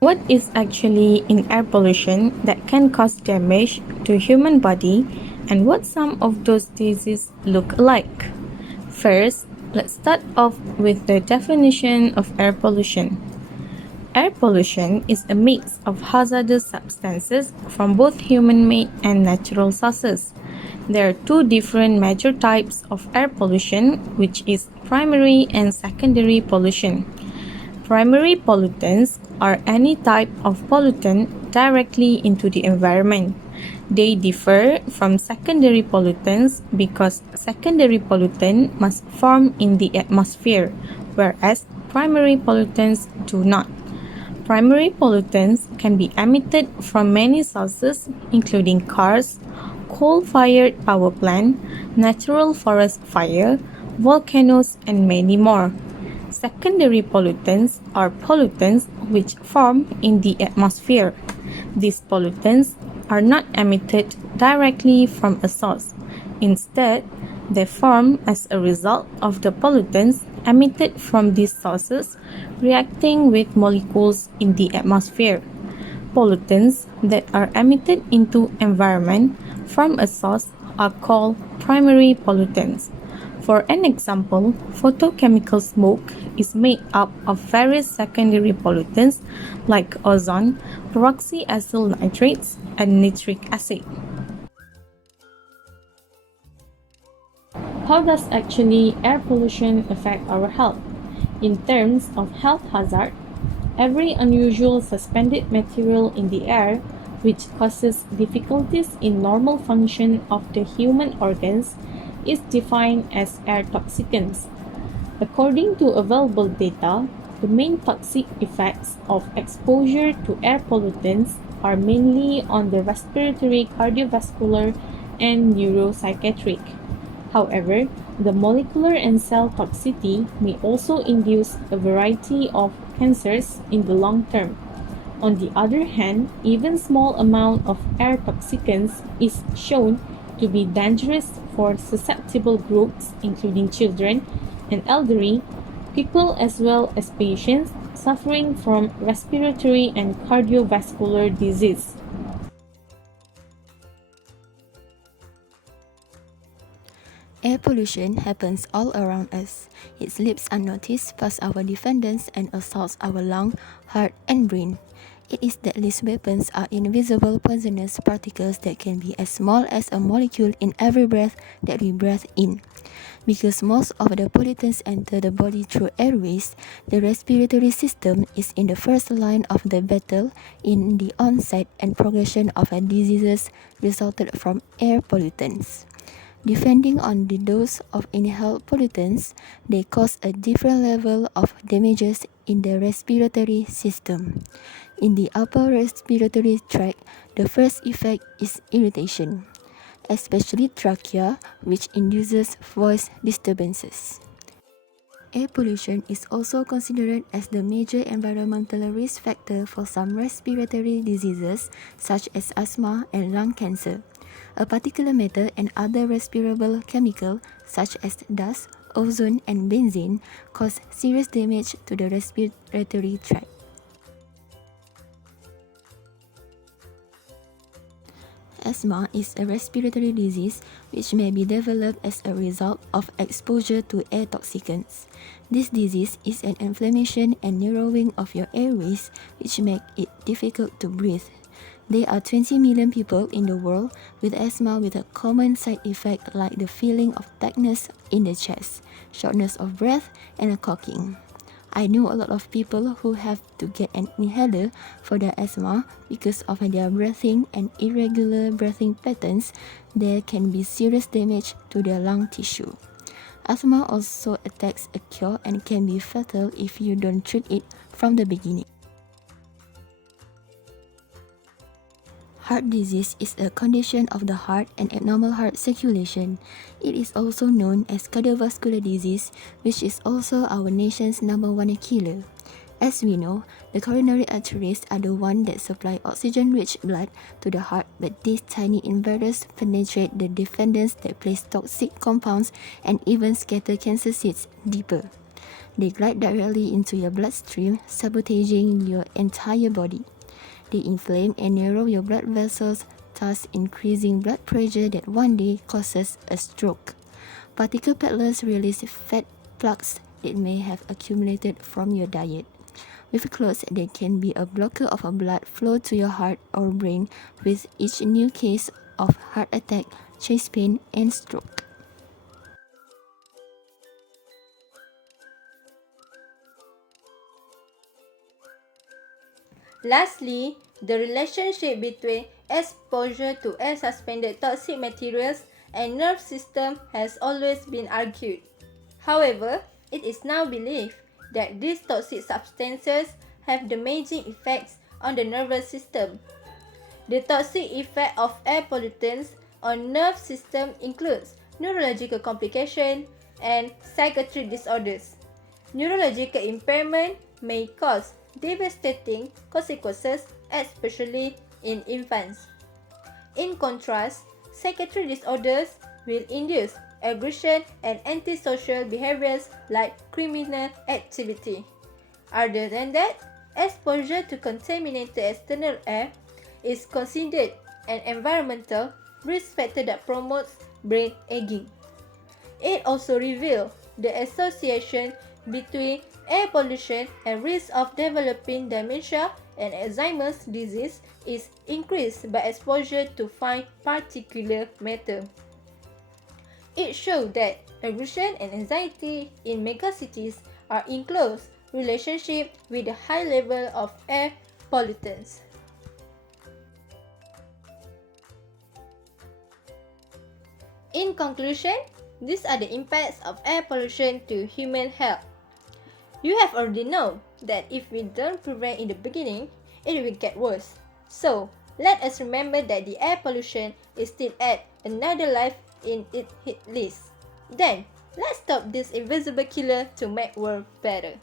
What is actually in air pollution that can cause damage to human body and what some of those diseases look like? First, let's start off with the definition of air pollution. Air pollution is a mix of hazardous substances from both human-made and natural sources. There are two different major types of air pollution, which is primary and secondary pollution. Primary pollutants are any type of pollutant directly into the environment. They differ from secondary pollutants because secondary pollutant must form in the atmosphere, whereas primary pollutants do not. Primary pollutants can be emitted from many sources including cars, coal-fired power plant, natural forest fire, volcanoes, and many more. Secondary pollutants are pollutants which form in the atmosphere. These pollutants are not emitted directly from a source. Instead, they form as a result of the pollutants emitted from these sources reacting with molecules in the atmosphere. Pollutants that are emitted into environment from a source are called primary pollutants. For an example, photochemical smoke is made up of various secondary pollutants like ozone, peroxyacyl nitrates, and nitric acid. How does actually air pollution affect our health? In terms of health hazard, every unusual suspended material in the air which causes difficulties in normal function of the human organs is defined as air toxicants. According to available data, the main toxic effects of exposure to air pollutants are mainly on the respiratory, cardiovascular, and neuropsychiatric. However, the molecular and cell toxicity may also induce a variety of cancers in the long term. On the other hand, even small amount of air toxicants is shown to be dangerous for susceptible groups including children and elderly people as well as patients suffering from respiratory and cardiovascular disease. Air pollution happens all around us. It slips unnoticed past our defenders and assaults our lung, heart, and brain. It is that these weapons are invisible poisonous particles that can be as small as a molecule in every breath that we breathe in. Because most of the pollutants enter the body through airways, the respiratory system is in the first line of the battle in the onset and progression of diseases resulted from air pollutants. Depending on the dose of inhaled pollutants, they cause a different level of damages in the respiratory system. In the upper respiratory tract, the first effect is irritation, especially trachea, which induces voice disturbances. Air pollution is also considered as the major environmental risk factor for some respiratory diseases such as asthma and lung cancer. A particulate matter and other respirable chemicals such as dust, ozone, and benzene cause serious damage to the respiratory tract. Asthma is a respiratory disease which may be developed as a result of exposure to air toxicants. This disease is an inflammation and narrowing of your airways which make it difficult to breathe. There are 20 million people in the world with asthma with a common side effect like the feeling of tightness in the chest, shortness of breath, and a coughing. I know a lot of people who have to get an inhaler for their asthma because of their breathing and irregular breathing patterns. There can be serious damage to their lung tissue. Asthma also attacks a cure and can be fatal if you don't treat it from the beginning. Heart disease is a condition of the heart and abnormal heart circulation. It is also known as cardiovascular disease, which is also our nation's #1 killer. As we know, the coronary arteries are the ones that supply oxygen-rich blood to the heart, but these tiny invaders penetrate the defenders that place toxic compounds and even scatter cancer seeds deeper. They glide directly into your bloodstream, sabotaging your entire body. They inflame and narrow your blood vessels, thus increasing blood pressure that one day causes a stroke. Particle peddlers release fat plugs that may have accumulated from your diet. With clothes, they can be a blocker of a blood flow to your heart or brain with each new case of heart attack, chest pain, and stroke. Lastly, the relationship between exposure to air-suspended toxic materials and nerve system has always been argued. However, it is now believed that these toxic substances have damaging effects on the nervous system. The toxic effect of air pollutants on nerve system includes neurological complications and psychiatric disorders. Neurological impairment may cause devastating consequences, especially in infants. In contrast, psychiatric disorders will induce aggression and antisocial behaviors like criminal activity. Other than that, exposure to contaminated external air is considered an environmental risk factor that promotes brain aging. It also revealed the association between air pollution and risk of developing dementia and Alzheimer's disease is increased by exposure to fine particulate matter. It showed that aggression and anxiety in megacities are in close relationship with the high level of air pollutants. In conclusion, these are the impacts of air pollution to human health. You have already known that if we don't prevent in the beginning, it will get worse. So, let us remember that the air pollution is still at another life in its hit list. Then, let's stop this invisible killer to make world better.